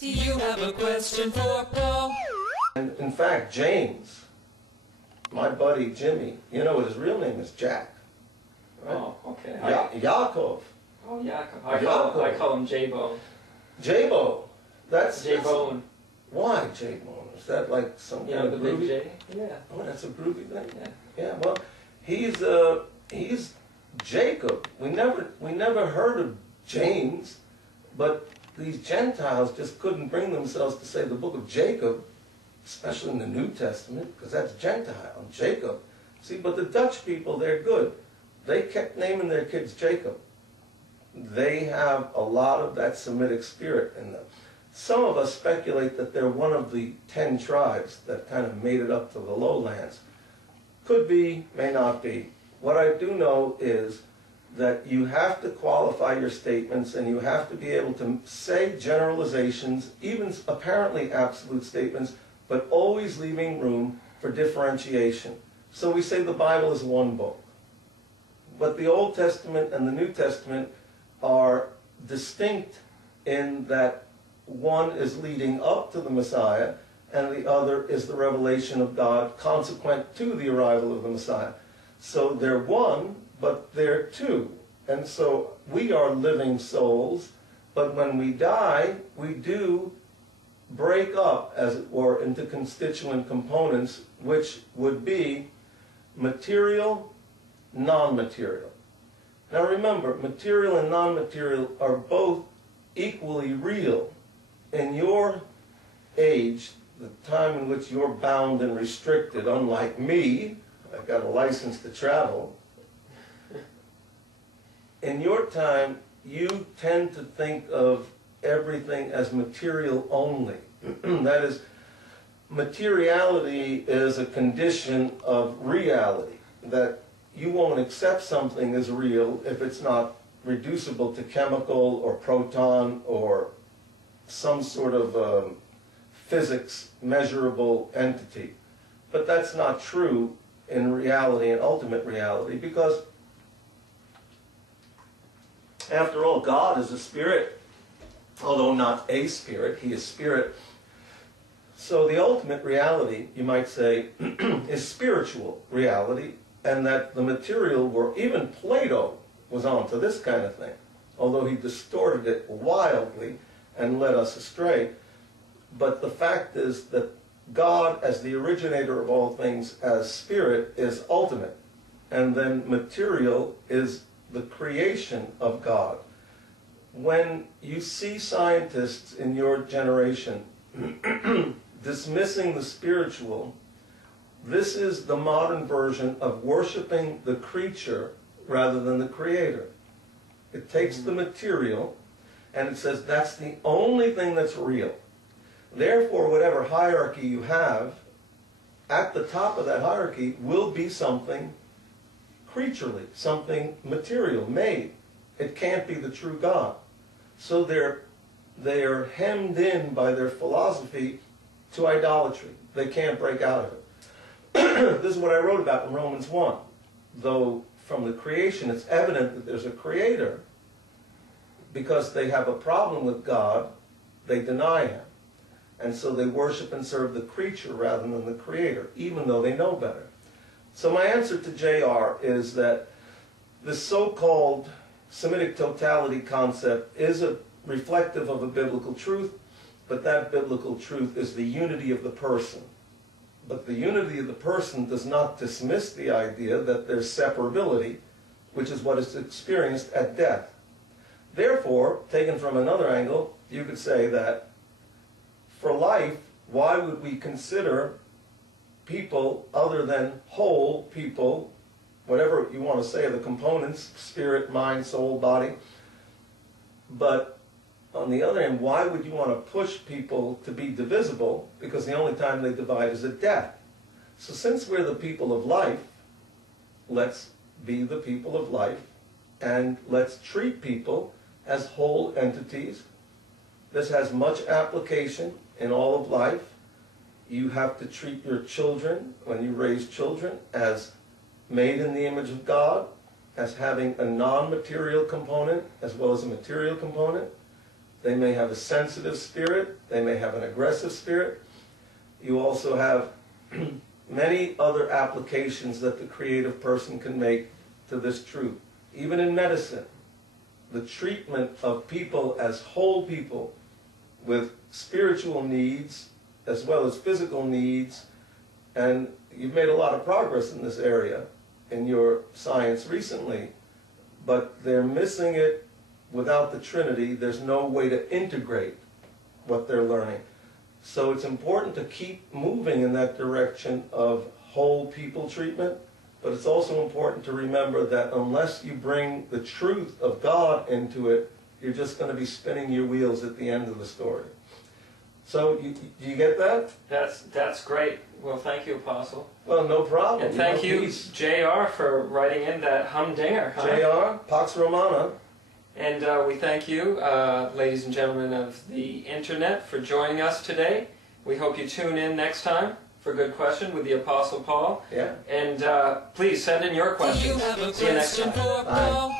Do you have a question for Paul? And in fact, James, my buddy Jimmy, you know his real name is Jack. Right? Oh, okay. Yaakov. Oh, Yaakov. I call him J-Bone. J-Bo. That's J-Bone. Why J-Bone? Is that like some kind the of big groovy? J? Yeah. Oh, that's a groovy thing. Yeah. Yeah. Well, he's Jacob. We never heard of James, but these Gentiles just couldn't bring themselves to say the book of Jacob, especially in the New Testament, because that's Gentile, Jacob. See, but the Dutch people, they're good. They kept naming their kids Jacob. They have a lot of that Semitic spirit in them. Some of us speculate that they're one of the 10 tribes that kind of made it up to the lowlands. Could be, may not be. What I do know is that you have to qualify your statements and you have to be able to say generalizations, even apparently absolute statements, but always leaving room for differentiation. So we say the Bible is one book. But the Old Testament and the New Testament are distinct in that one is leading up to the Messiah and the other is the revelation of God consequent to the arrival of the Messiah. So they're one, but they're two. And so we are living souls, but when we die, we do break up, as it were, into constituent components, which would be material, non-material. Now remember, material and non-material are both equally real. In your age, the time in which you're bound and restricted, unlike me, I've got a license to travel, in your time, you tend to think of everything as material only. That is, materiality is a condition of reality, that you won't accept something as real if it's not reducible to chemical or proton or some sort of physics measurable entity. But that's not true in reality and ultimate reality, because after all, God is a spirit, although not a spirit, he is spirit. So the ultimate reality, you might say, is spiritual reality, and that the material world, even Plato was onto this kind of thing, although he distorted it wildly and led us astray. But the fact is that God, as the originator of all things, as spirit, is ultimate, and then material is the creation of God. When you see scientists in your generation dismissing the spiritual, this is the modern version of worshiping the creature rather than the creator. It takes the material and it says that's the only thing that's real. Therefore, whatever hierarchy you have, at the top of that hierarchy will be something creaturely, something material, made. It can't be the true God. So they are hemmed in by their philosophy to idolatry. They can't break out of it. This is what I wrote about in Romans 1. Though from the creation it's evident that there's a creator, because they have a problem with God, they deny him. And so they worship and serve the creature rather than the creator, even though they know better. So my answer to JR is that this so-called Semitic totality concept is reflective of a biblical truth, but that biblical truth is the unity of the person. But the unity of the person does not dismiss the idea that there's separability, which is what is experienced at death. Therefore, taken from another angle, you could say that for life, why would we consider people other than whole people, whatever you want to say, the components, spirit, mind, soul, body? But on the other hand, why would you want to push people to be divisible? Because the only time they divide is at death. So since we're the people of life, let's be the people of life, and let's treat people as whole entities. This has much application in all of life. You have to treat your children, when you raise children, as made in the image of God, as having a non-material component as well as a material component. They may have a sensitive spirit. They may have an aggressive spirit. You also have many other applications that the creative person can make to this truth. Even in medicine, the treatment of people as whole people with spiritual needs as well as physical needs, and you've made a lot of progress in this area in your science recently, but they're missing it without the Trinity. There's no way to integrate what they're learning. So it's important to keep moving in that direction of whole people treatment, but it's also important to remember that unless you bring the truth of God into it, you're just going to be spinning your wheels at the end of the story. So, do you get that? That's great. Well, thank you, Apostle. Well, no problem. And thank you, JR, for writing in that humdinger. Huh? JR, Pax Romana. And we thank you, ladies and gentlemen of the Internet, for joining us today. We hope you tune in next time for Good Question with the Apostle Paul. Yeah. And please send in your questions. Do you have a See you next question time. for Paul?